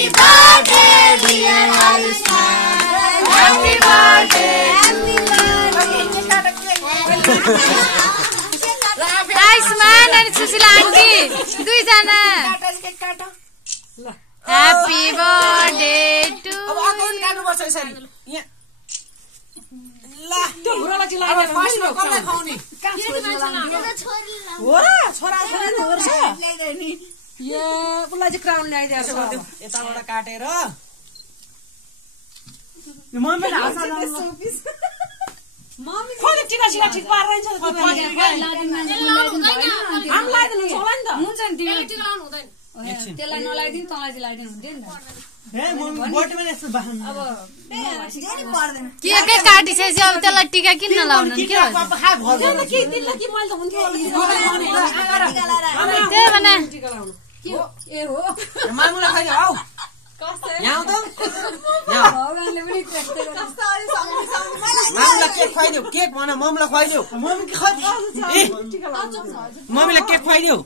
Happy birthday, dear Ayushman. Happy birthday. Ayushman and Susila aunty. दुईजना. Happy birthday to you. त्यो घुराला चाहिँ लाग्यो फर्स्टमा कसलाई खुवाउने हो र छोरा छोरा नि हो र यो पुलाई चाहिँ क्राउन ल्याइदिएर यताबाट काटेर मम्मी हाल्छ मम्मी खोले टिका सिका ठिक पार्दैन छ हामी लाइदिनु होला नि त हुन्छ नि तिमीले टिका लाउनु हुँदैन त्यसलाई नलाइदिनु तँलाई चाहिँ लाइदिनु हुन्थ्यो नि त हे मम्मी बोटमा यस्तो बाहन अब के काटिसकेपछि अब त्यसलाई टिका किन नलाउनु के हो पापा खा घर के दिल्ला कि मैले त हुन्थ्यो त्यही भने ए हो मामुलाई खाइदियो आऊ यहाँ आऊ त भगवानले पनि त्यस्तै गर्छ मामुलाई केक खुवाइदेऊ केक भन मम्मीलाई खुवाइदेऊ मम्मी के खुवाइदियो मम्मीलाई केक खुवाइदेऊ